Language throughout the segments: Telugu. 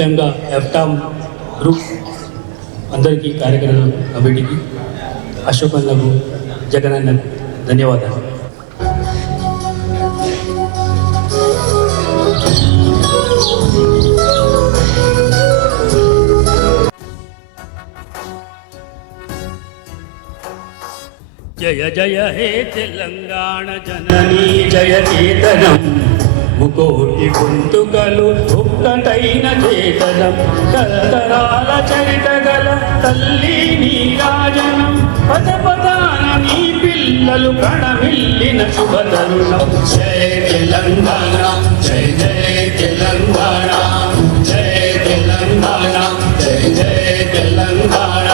ముఖ్యంగా ఎఫ్టామ్ గ్రూప్ అందరికీ, కార్యకర్తలకు, కమిటీకి, అశోక్ అన్నకు, జగన్ అన్నకు ధన్యవాదాలు. జయ జయ హే తెలంగాణ జననీ జయ కేతనం, ముకోటి గొంతుకలు ఒక్కటైన చేతనం, తరతరాల చరితగల తల్లి నీ రాజనం, పద పదాన నీ పిల్లలు ప్రణమిల్లిన శుభతరుణం. జయ తెలంగాణ, జయ జయ తెలంగాణ, జయ తెలంగాణ, జయ జయ తెలంగాణ.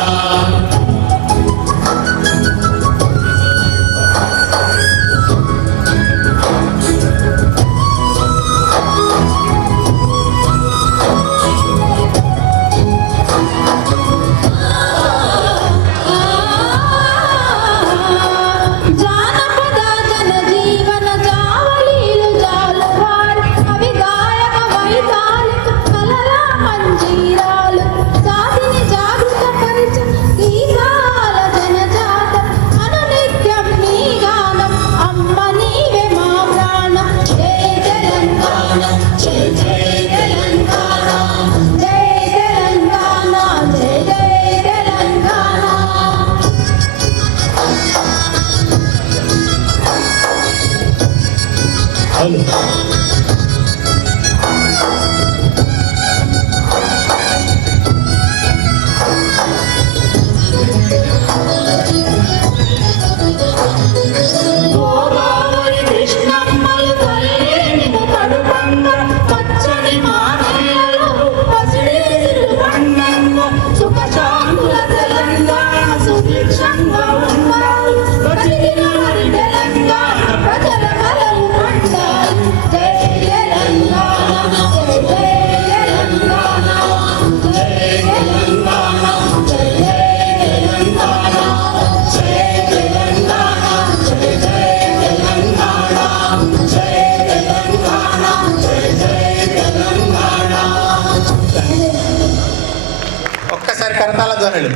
కరతాళ ధ్వనులు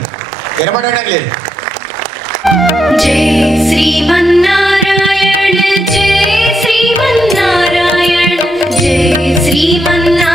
వినబడడం లేదు. జై శ్రీమన్నారాయణ, జై శ్రీమన్నారాయణ, జై శ్రీమన్నారాయణ.